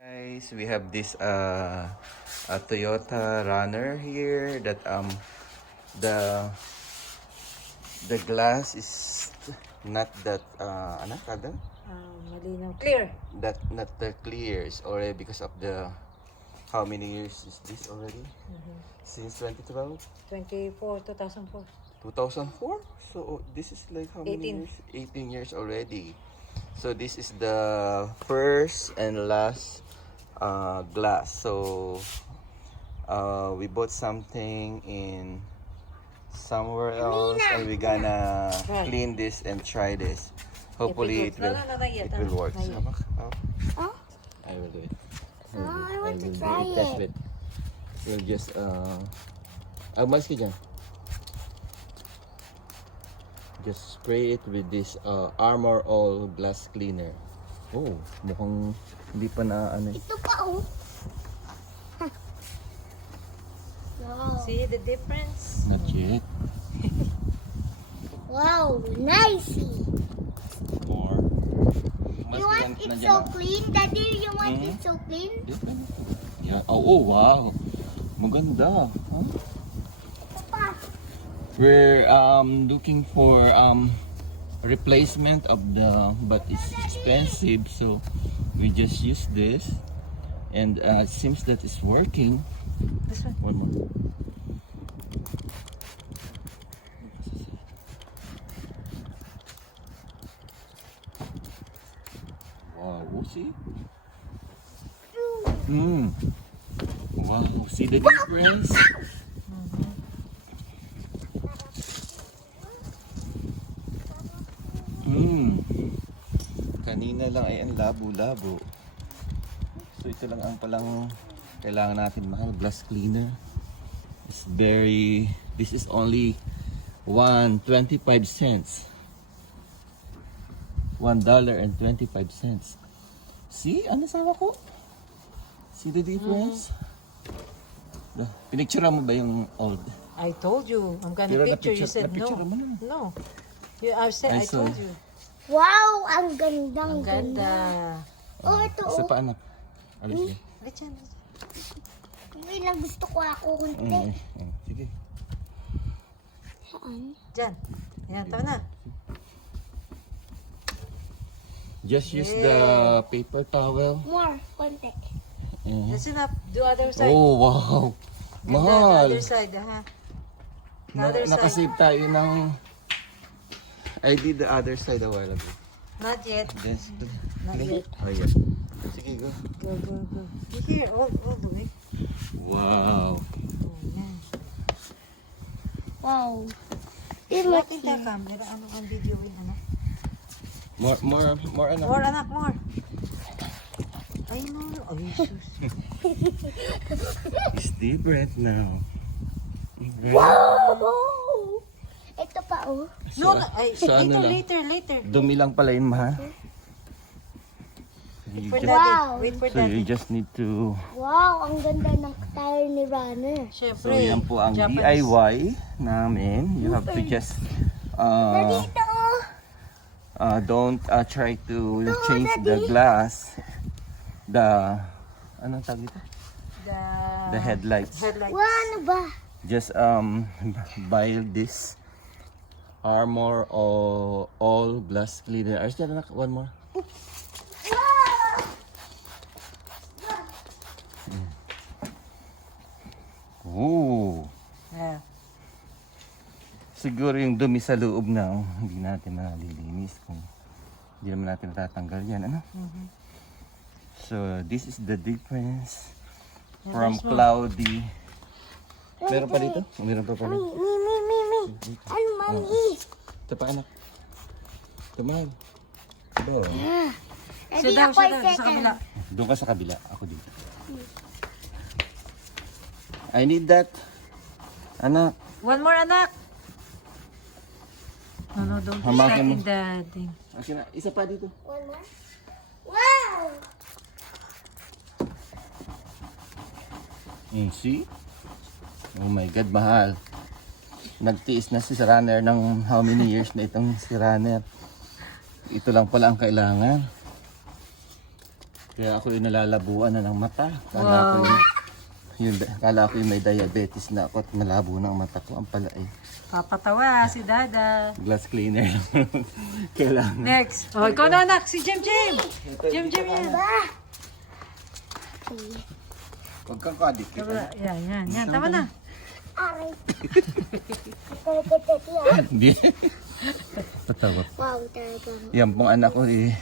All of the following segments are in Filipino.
Guys, we have this a Toyota Runner here that the the glass is not that ano kada? Malinaw. Clear. That not that clear. It's already because of the how many years is this already? Since 2012? 2004. 2004? So this is like how many 18. years? 18 years already. So this is the first and last glass. So we bought something in somewhere else and we're gonna clean this and try this. Hopefully it will work. Oh? I will do it. I want to will try test it. We'll just mas ka dyan. Just spray it with this Armor All glass cleaner. Oh, mukhang hindi pa na ano. Ito pa oh. Wow. See the difference? Not yet. Wow, nicey. More. You want it so clean? Daddy, you want it so clean? Yeah. Oh, wow. Maganda. Huh? Ito pa. We're looking for replacement of the, but it's expensive, so we just use this, and it seems that it's working. This one. One more. Wow, see? Wow, see the difference? Kanina lang ay ang labo-labo. So ito lang ang palang kailangan natin, mahal, glass cleaner. It's very, this is only 1.25 cents. $1.25. See, ano sawa ko? See the difference? Pinicture mo ba yung old? I told you. I'm gonna Pero picture. You said na-picture no. mo na. No. I said I saw. told you. Wow, ang gandang Ang ganda. Oh, ito Isa oh. pa anak. Alis niya. Richard. Hindi lang gusto ko ako kunti. Sige. Saan? Diyan. Yan, tama na. Just use the paper towel. More, konti. That's enough. Do other side. Oh, wow. And then Mahal. other side, ha? The other side. Nakasave tayo ng... I did the other side a while ago. Not yet. Yes. Not yet. Oh, yeah. Sige, go. Go. Here, all the way. Wow. Oh, yan. Wow. It Look looks in the camera. Ano ang video with anak? More anak. More anak, more. Ay, no. Ay, sus. It's different now. wow. Ito pa oh. No, ay, so ano lang? later. Dumi lang pala yun, ma. For Wow. daddy. Wait for So you daddy. just need to... Wow, ang ganda ng tire ni Runner. Siyempre. So yan po ang Japanese. DIY namin. You have to just... Dito oh. don't try to change the glass. The... Anong tawag ito? The headlights. Headlights. Wow, ano ba? Just buy this Armor all glass cleaner. Ayos na, one more. Ooh. Yeah. Siguro yung dumi sa loob na hindi natin malilinis kung hindi naman natin natatanggal yan, ano? So this is the difference from cloudy. Meron pa dito? Meron pa pala. Mi. Ano, mami? Ito pa, anak. Ito, mahal. Ito. Daddy, Sit down, ako sit ay down. Sa second. kabila. Doon ka sa kabila, ako dito. I need that. Anak. One more anak. No, don't Hamakin mo. in the thing. Okay na, isa pa dito. One more. Wow! See? Oh my God, mahal. Nagtiis na si Runner ng how many years na itong si Runner. Ito lang pala ang kailangan. Kaya ako yung nalalabuan na ng mata. Kala ko yung may diabetes na ako at malabo na ang mata ko. Ang pala eh. Papatawa si Dada. Glass cleaner. Kailangan. Next. Oh, ikaw na anak. Si Jem Jem. Jem Jem yan. Huwag kang kadik. Yan. Tama na. Aray. Hindi. Tatawa. Wow, talaga. Yan pong anak ko eh.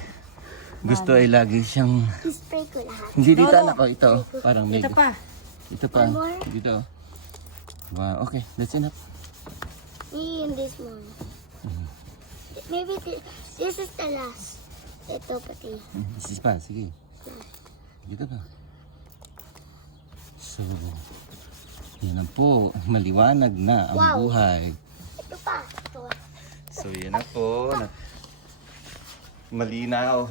Gusto ay lagi siyang... I-spray ko lahat. Hindi dito anak ko. Ito. Parang Ito medyo. pa. Ito pa. Dito. Wow. Okay. That's enough. In this one. Maybe this is the last. Ito pati. This is pa. Sige. Dito pa. So, yan na po. Maliwanag na ang Wow. buhay. Ito pa. Ito. So, yan na po. Malinaw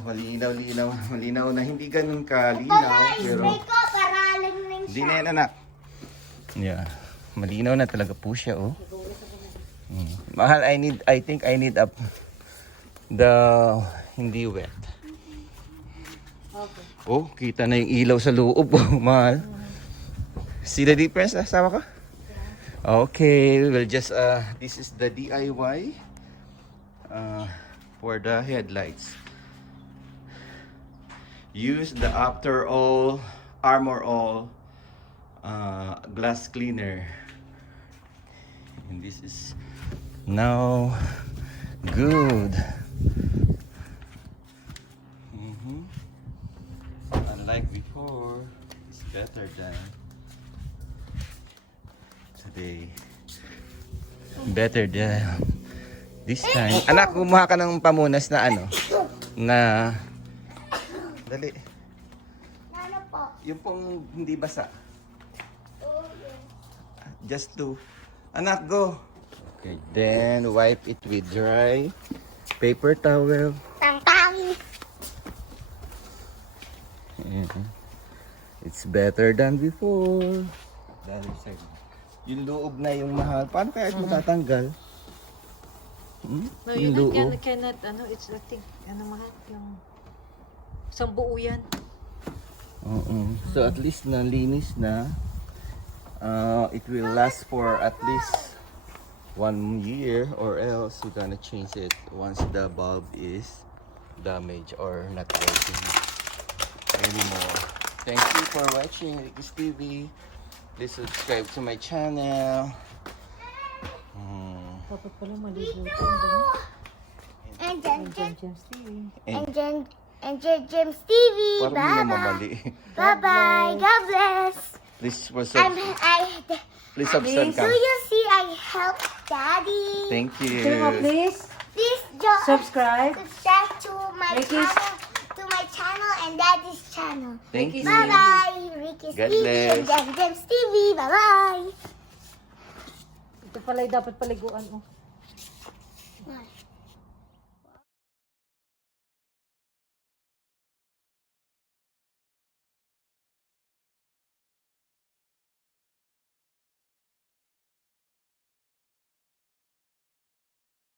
na hindi ganun kalinaw. Pero, I-spray ko para alam na hindi na yan anak. Yeah. Malinaw na talaga po siya, oh. Mahal, I think I need up the hindi wet. Okay. Oh, kita na yung ilaw sa loob, oh, mahal. See the difference, sama ka? Okay, we'll just, this is the DIY for the headlights. Use the After All, Armor All glass cleaner. And this is now good. Unlike before, it's better than today. Better than this time. Anak, kumuha ka ng pamunas na ano? Na... Dali. Ano po? Yung pong hindi basa. Just to... Anak, go! Okay, then wipe it with dry paper towel. Tang-tang. It's better than before. Yung loob na yung mahal. Paano kaya matatanggal? No, you cannot, it's I think, mahal, yung isang buo yan. So at least nalinis na. It will last for at least 1 year, or else you're gonna change it once the bulb is damaged or not working anymore. Thank you for watching Ricky's TV. Please subscribe to my channel. Dapat pala maligo. And then, James TV. and James TV. Parang hindi na mabali. Bye-bye. God bless. Please, please subscribe So ka. you see, I helped Daddy. Thank you. Say mo, please. Please Subscribe. subscribe to my Ricky's- channel and Daddy's channel. Thank you. Bye-bye. Ricky's God TV bless. and James TV. Bye-bye. Ito pala yung dapat paliguan mo.